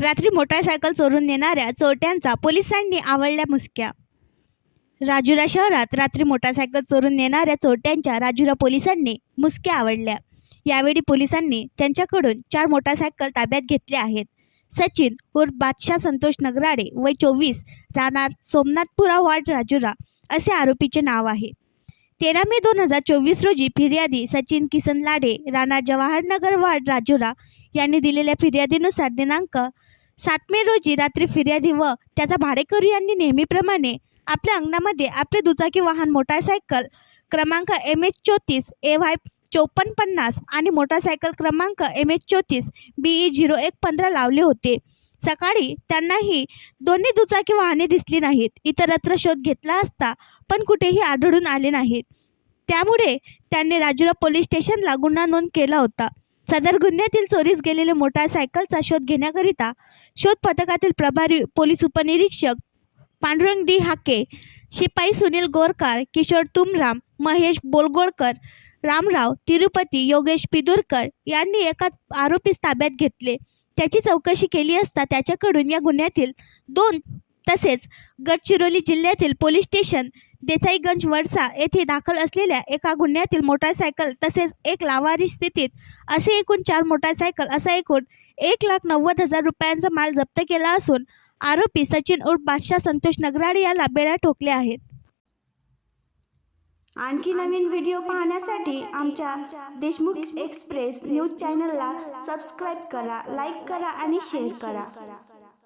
रात्री मोटारसायकल चोरून नेणाऱ्या चोरट्यांचा पोलिसांनी आवळल्या मुसक्या। राजुरा शहरात रात्री मोटारसायकल चोरून नेणाऱ्या चोरट्यांच्या राजुरा पोलिसांनी मुसक्या आवळल्या। यावेळी पोलिसांनी त्यांच्याकडून 4 मोटारसायकल ताब्यात घेतल्या आहेत। सचिन उर्फ बादशाह संतोष नगराडे वय 24 राहणार सोमनाथपुरा वार्ड राजुरा असे आरोपीचे नाव आहे। 13 मे 2024 रोजी फिर्यादी सचिन किसन लाडे राहणार जवाहरनगर वार्ड राजुरा यांनी दिलेल्या फिर्यादीनुसार दिनांक 7 मे रोजी रात्री फिर्यादी व त्याचा भाडेकरू यांनी नेहमीप्रमाणे आपल्या अंगणामध्ये आपले दुचाकी वाहन मोटारसायकल क्रमांक MH34 AY 5450 आणि मोटारसायकल क्रमांक MH34 BE 0115 लावले होते। सकाळी त्यांनाही दोन्ही दुचाकी वाहने दिसली नाहीत। इतरत्र शोध घेतला असता पण कुठेही आढळून आले नाहीत। त्यामुळे त्यांनी राजुरा पोलीस स्टेशनला गुन्हा नोंद केला होता। सदर गुन्ह्यातील चोरीस गेलेले मोटारसायकलचा शोध घेण्याकरिता शोध पथकातील प्रभारी पोलीस उपनिरीक्षक पांडुरंग डी हाके, शिपाई सुनील गोरकार, किशोर तुमराम, महेश बोलगोळकर, रामराव तिरुपती, योगेश पिदुरकर यांनी एका आरोपीस ताब्यात घेतले। त्याची चौकशी केली असता त्याच्याकडून या गुन्ह्यातील 2 तसेच गडचिरोली जिल्ह्यातील पोलीस स्टेशन देसाईगंज वडसा येथे दाखल असलेल्या एका गुन्ह्यातील मोटारसायकल तसेच एक लावारिस स्थितीत असे एकूण 4 मोटारसायकल असा एकूण 1,90,000 रुपयांचा माल जप्त केला असून आरोपी सचिन उर्फ बादशाह संतोष नगराडे याला बेड्या ठोकल्या आहेत। आणखी नवीन व्हिडिओ पाहण्यासाठी आमच्या देशमुख एक्सप्रेस न्यूज चॅनलला सबस्क्राईब करा, लाईक करा आणि शेअर करा।